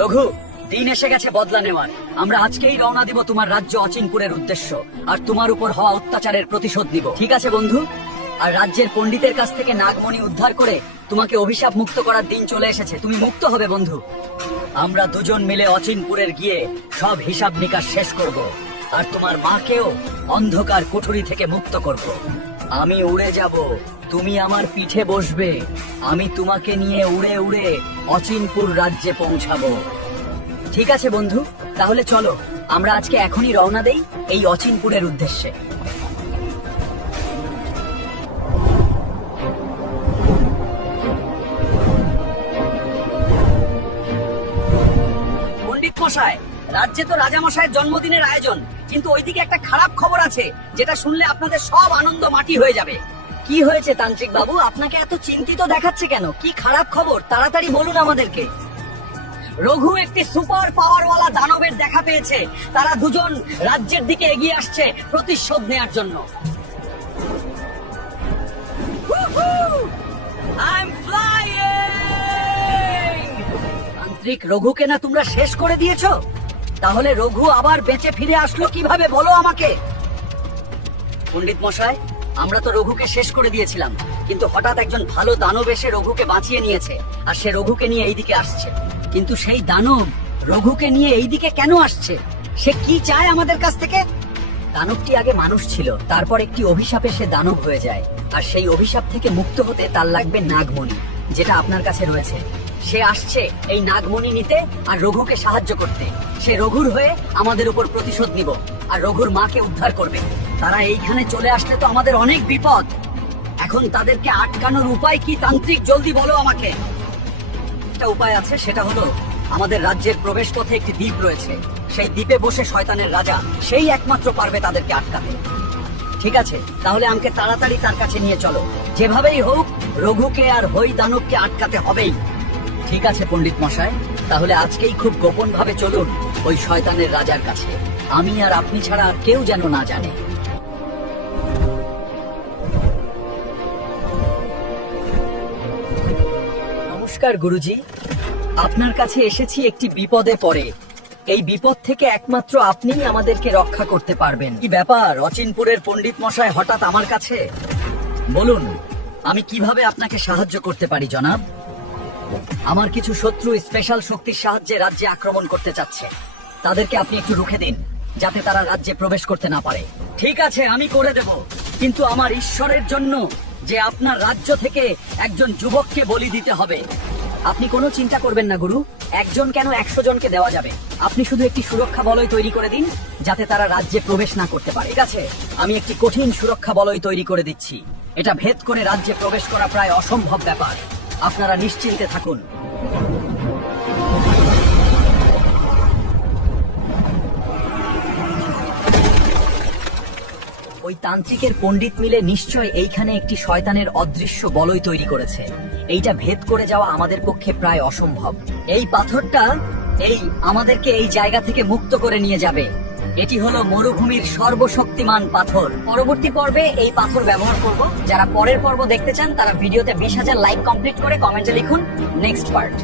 রঘু, দিন এসে গেছে বদলা নেওয়ার। আমরা আজকেই রওনা দিব তোমার রাজ্য অচিনপুরের উদ্দেশ্য, আর তোমার উপর হওয়া অত্যাচারের প্রতিশোধ নিব। ঠিক আছে বন্ধু? আর রাজ্যের পণ্ডিতের কাছ থেকে নাগমণি উদ্ধার করে তোমাকে অভিশাপ মুক্ত করার দিন চলে এসেছে। তুমি মুক্ত হবে বন্ধু। আমরা দুজন মিলে অচিনপুরের গিয়ে সব হিসাব নিকাশ শেষ করব, আর তোমার মাকেও অন্ধকার কুঠুরি থেকে মুক্ত করব। আমি উড়ে যাব, তুমি আমার পিঠে বসবে। আমি তোমাকে নিয়ে উড়ে উড়ে অচিনপুর রাজ্যে পৌঁছাবো। ঠিক আছে বন্ধু, তাহলে চলো আমরা আজকে এখনই রওনা দেই এই অচিনপুরের উদ্দেশ্যে। পণ্ডিত মশাই, রাজ্যে তো রাজা মশাইয়ের জন্মদিনের আয়োজন, কিন্তু ওইদিকে একটা খারাপ খবর আছে, যেটা শুনলে আপনাদের সব আনন্দ মাটি হয়ে যাবে। কি হয়েছে তান্ত্রিক বাবু? আপনাকে এত চিন্তিত দেখাচ্ছে কেন? কি খারাপ খবর? তাড়াতাড়ি বলুন আমাদেরকে। রঘু একটি সুপার পাওয়ারওয়ালা দানবের দেখা পেয়েছে। তারা দুজন রাজ্যের দিকে এগিয়ে আসছে প্রতিশোধ নেয়ার জন্য। তান্ত্রিক, রঘুকে না তোমরা শেষ করে দিয়েছো? তাহলে রঘু আবার বেঁচে ফিরে আসলো কিভাবে, বলো আমাকে। পণ্ডিত মশাই, আমরা তো রঘুকে শেষ করে দিয়েছিলাম, কিন্তু হঠাৎ একজন ভালো দানব এসে রঘুকে বাঁচিয়ে নিয়েছে, আর সে রঘুকে নিয়ে এইদিকে আসছে। কিন্তু সেই দানব রঘুকে নিয়ে এইদিকে কেন আসছে? সে কি চায় আমাদের কাছ থেকে? দানবটি আগে মানুষ ছিল, তারপর একটি অভিশাপে সে দানব হয়ে যায়, আর সেই অভিশাপ থেকে মুক্ত হতে তার লাগবে নাগমণি, যেটা আপনার কাছে রয়েছে। সে আসছে এই নাগমণি নিতে আর রঘুকে সাহায্য করতে। সে রঘুর হয়ে আমাদের উপর প্রতিশোধ নিব, আর রঘুর মাকে উদ্ধার করবে। তারা এইখানে চলে আসলে তো আমাদের অনেক বিপদ। এখন তাদেরকে আটকানোর উপায় কি তান্ত্রিক? জলদি বলো আমাকে। একটা উপায় আছে, সেটা হলো আমাদের রাজ্যের প্রবেশ পথে একটি দ্বীপ রয়েছে। সেই দ্বীপে বসে শয়তানের রাজা, সেই একমাত্র পারবে তাদেরকে আটকাতে। ঠিক আছে, তাহলে আমাকে তাড়াতাড়ি তার কাছে নিয়ে চলো। যেভাবেই হোক রঘুকে আর হই দানবকে আটকাতে হবেই। ঠিক আছে পণ্ডিত মশাই, তাহলে আজকেই খুব গোপন ভাবে চলুন ওই শয়তানের রাজার কাছে। আমি আর আপনি ছাড়া আর কেউ যেন না জানে। নমস্কার গুরুজি, আপনার কাছে এসেছি একটি বিপদে পড়ে। এই বিপদ থেকে একমাত্র আপনিই আমাদেরকে রক্ষা করতে পারবেন। কি ব্যাপার অচিনপুরের পণ্ডিত মশাই হঠাৎ আমার কাছে? বলুন, আমি কিভাবে আপনাকে সাহায্য করতে পারি জনাব? আমার কিছু শত্রু স্পেশাল শক্তির সাহায্যে রাজ্যে আক্রমণ করতে চাচ্ছে। তাদেরকে আপনি একটু রুখে দিন, যাতে তারা রাজ্যে প্রবেশ করতে না পারে। ঠিক আছে, আমি করে দেব, কিন্তু আমার ঈশ্বরের জন্য যে আপনার রাজ্য থেকে একজন যুবককে বলি দিতে হবে। আপনি কোনো চিন্তা করবেন না গুরু, একজন কেন 100 জনকে দেওয়া যাবে। আপনি শুধু একটি সুরক্ষা বলয় তৈরি করে দিন, যাতে তারা রাজ্যে প্রবেশ না করতে পারে। ঠিক আছে, আমি একটি কঠিন সুরক্ষা বলয় তৈরি করে দিচ্ছি। এটা ভেদ করে রাজ্যে প্রবেশ করা প্রায় অসম্ভব ব্যাপার। আপনারা নিশ্চিন্তে থাকুন। ওই তান্ত্রিকের পণ্ডিত মিলে নিশ্চয় এইখানে একটি শয়তানের অদৃশ্য বলয় তৈরি করেছে। এইটা ভেদ করে যাওয়া আমাদের পক্ষে প্রায় অসম্ভব। এই পাথরটা আমাদেরকে এই জায়গা থেকে মুক্ত করে নিয়ে যাবে। এটি হলো মরুভূমির সর্বশক্তিমান পাথর। পরবর্তী পর্বে এই পাথর ব্যবহার করব। যারা পরের পর্ব দেখতে চান তারা ভিডিওতে 20,000 লাইক কমপ্লিট করে কমেন্টে লিখুন নেক্সট পার্ট।